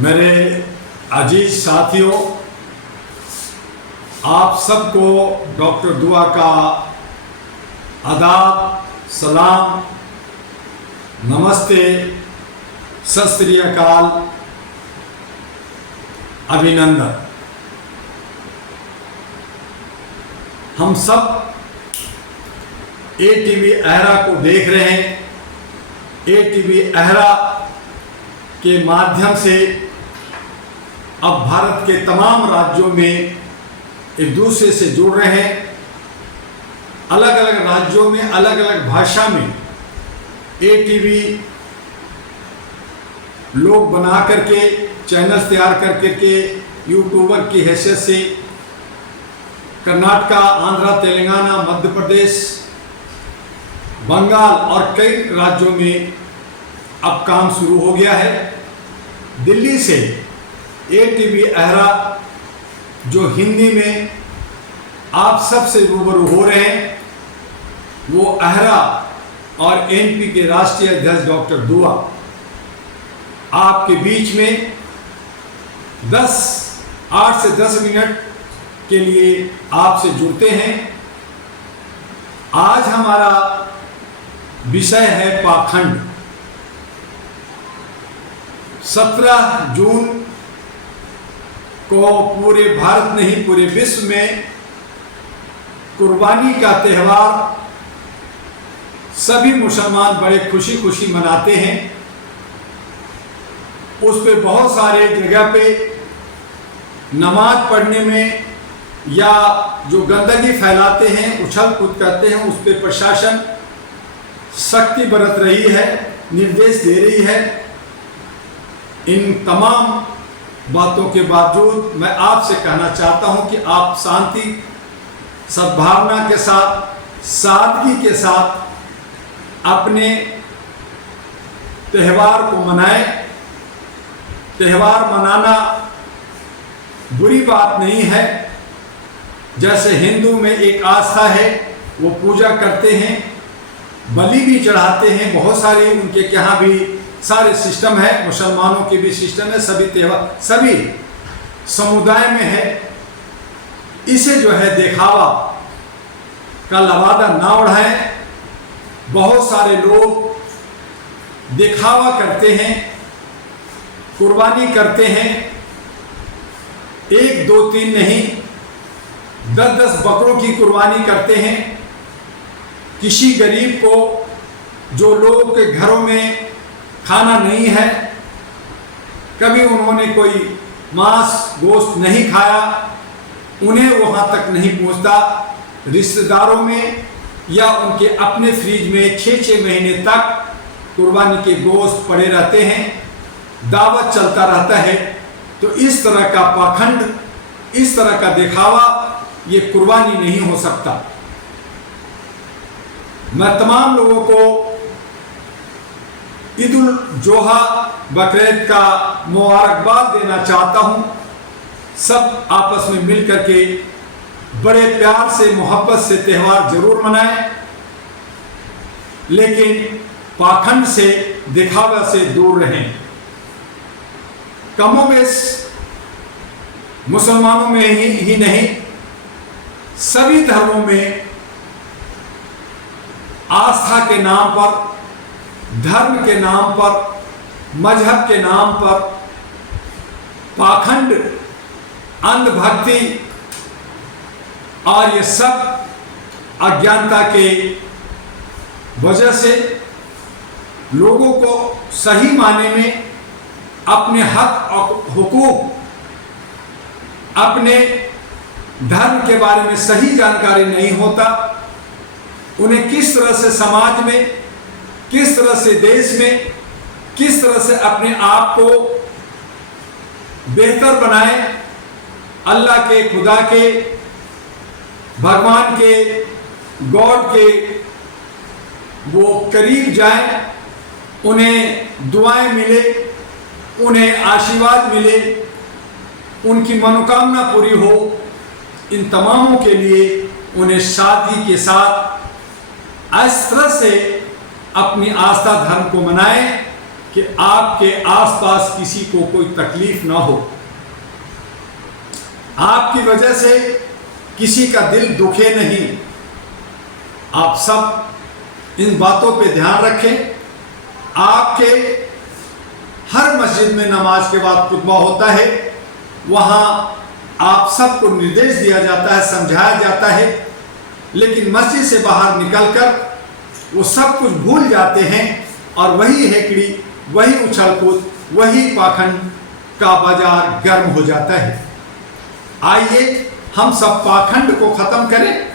मेरे अजीज साथियों, आप सबको डॉक्टर दुआ का आदाब, सलाम, नमस्ते, सत श्री अकाल, अभिनंदन। हम सब ATV अहरा को देख रहे हैं। ATV अहरा के माध्यम से अब भारत के तमाम राज्यों में एक दूसरे से जुड़ रहे हैं। अलग अलग राज्यों में अलग अलग भाषा में ATV लोग बना करके चैनल्स तैयार करके यूट्यूबर की हैसियत से कर्नाटका, आंध्रा, तेलंगाना, मध्य प्रदेश, बंगाल और कई राज्यों में अब काम शुरू हो गया है। दिल्ली से ATV अहरा जो हिंदी में आप सबसे रूबरू हो रहे हैं, वो अहरा और NP के राष्ट्रीय अध्यक्ष डॉक्टर दुआ आपके बीच में 8 से 10 मिनट के लिए आपसे जुड़ते हैं। आज हमारा विषय है पाखंड। 17 जून को पूरे भारत नहीं पूरे विश्व में कुर्बानी का त्यौहार सभी मुसलमान बड़े खुशी खुशी मनाते हैं। उस पे बहुत सारे जगह पे नमाज पढ़ने में या जो गंदगी फैलाते हैं, उछल कूद करते हैं, उस पे प्रशासन सख्ती बरत रही है, निर्देश दे रही है। इन तमाम बातों के बावजूद मैं आपसे कहना चाहता हूं कि आप शांति, सद्भावना के साथ, सादगी के साथ अपने त्यौहार को मनाएं। त्यौहार मनाना बुरी बात नहीं है। जैसे हिंदू में एक आस्था है, वो पूजा करते हैं, बलि भी चढ़ाते हैं, बहुत सारे उनके यहाँ भी सारे सिस्टम है, मुसलमानों के भी सिस्टम है, सभी त्यौहार सभी समुदाय में है। इसे जो है दिखावा का लवादा ना उड़ाएं। बहुत सारे लोग दिखावा करते हैं, कुर्बानी करते हैं, 1, 2, 3 नहीं, 10-10 बकरों की कुर्बानी करते हैं। किसी गरीब को, जो लोगों के घरों में खाना नहीं है, कभी उन्होंने कोई मांस गोश्त नहीं खाया, उन्हें वहां तक नहीं पहुंचता। रिश्तेदारों में या उनके अपने फ्रिज में 6-6 महीने तक कुर्बानी के गोश्त पड़े रहते हैं, दावत चलता रहता है। तो इस तरह का पाखंड, इस तरह का दिखावा, ये कुर्बानी नहीं हो सकता। मैं तमाम लोगों को ईद उल जोहा, बकरीद का मुबारकबाद देना चाहता हूं। सब आपस में मिलकर के बड़े प्यार से, मोहब्बत से त्यौहार जरूर मनाएं, लेकिन पाखंड से, दिखावा से दूर रहें। कमोबेश मुसलमानों में ही नहीं, सभी धर्मों में आस्था के नाम पर, धर्म के नाम पर, मजहब के नाम पर पाखंड, अंधभक्ति और ये सब अज्ञानता के वजह से लोगों को सही मायने में अपने हक और हुकूक, अपने धर्म के बारे में सही जानकारी नहीं होता। उन्हें किस तरह से समाज में, किस तरह से देश में, किस तरह से अपने आप को बेहतर बनाएं, अल्लाह के, खुदा के, भगवान के, गॉड के वो करीब जाएं, उन्हें दुआएं मिले, उन्हें आशीर्वाद मिले, उनकी मनोकामना पूरी हो। इन तमामों के लिए उन्हें सादगी के साथ इस तरह से अपनी आस्था धर्म को मनाएं कि आपके आसपास किसी को कोई तकलीफ ना हो, आपकी वजह से किसी का दिल दुखे नहीं। आप सब इन बातों पे ध्यान रखें। आपके हर मस्जिद में नमाज के बाद खुतबा होता है, वहाँ आप सबको निर्देश दिया जाता है, समझाया जाता है, लेकिन मस्जिद से बाहर निकलकर वो सब कुछ भूल जाते हैं और वही हेकड़ी, वही उछल कूद, वही पाखंड का बाजार गर्म हो जाता है। आइए हम सब पाखंड को खत्म करें।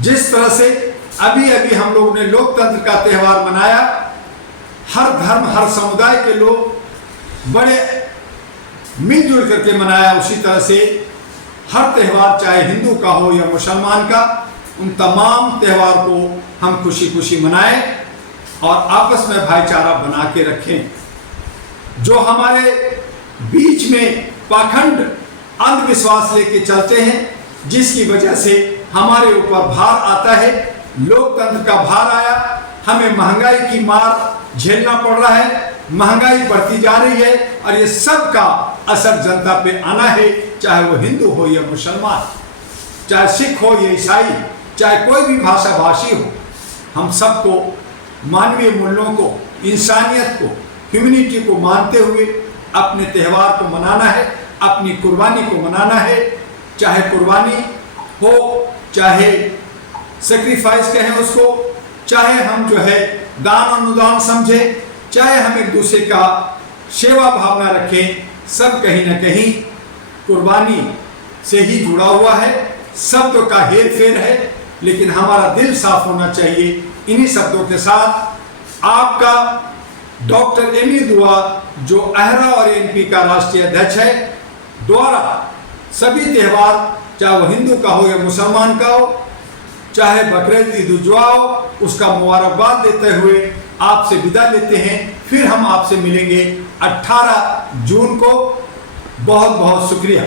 जिस तरह से अभी अभी हम लोगों ने लोकतंत्र का त्यौहार मनाया, हर धर्म हर समुदाय के लोग बड़े मिलजुल करके मनाया, उसी तरह से हर त्यौहार चाहे हिंदू का हो या मुसलमान का, उन तमाम त्यौहार को हम खुशी खुशी मनाएं और आपस में भाईचारा बना के रखें। जो हमारे बीच में पाखंड अंधविश्वास लेके चलते हैं, जिसकी वजह से हमारे ऊपर भार आता है, लोकतंत्र का भार आया, हमें महंगाई की मार झेलना पड़ रहा है, महंगाई बढ़ती जा रही है और ये सब का असर जनता पे आना है, चाहे वो हिंदू हो या मुसलमान, चाहे सिख हो या ईसाई, चाहे कोई भी भाषा भाषी हो। हम सबको मानवीय मूल्यों को, इंसानियत को, ह्यूमैनिटी को मानते हुए अपने त्यौहार को मनाना है, अपनी कुर्बानी को मनाना है। चाहे कुर्बानी हो, चाहे सेक्रीफाइस कहें उसको, चाहे हम जो है दान अनुदान समझे, चाहे हम एक दूसरे का सेवा भावना रखें, सब कहीं ना कहीं कुर्बानी से ही जुड़ा हुआ है। शब्द का हेर फेर है, लेकिन हमारा दिल साफ होना चाहिए। इन्हीं शब्दों के साथ आपका डॉक्टर एमी दुआ, जो अहरा और एनपी का राष्ट्रीय अध्यक्ष है, द्वारा सभी त्यौहार, चाहे वो हिंदू का हो या मुसलमान का हो, चाहे बकरीद ईद उल जुहा हो, उसका मुबारकबाद देते हुए आपसे विदा लेते हैं। फिर हम आपसे मिलेंगे 18 जून को। बहुत बहुत शुक्रिया।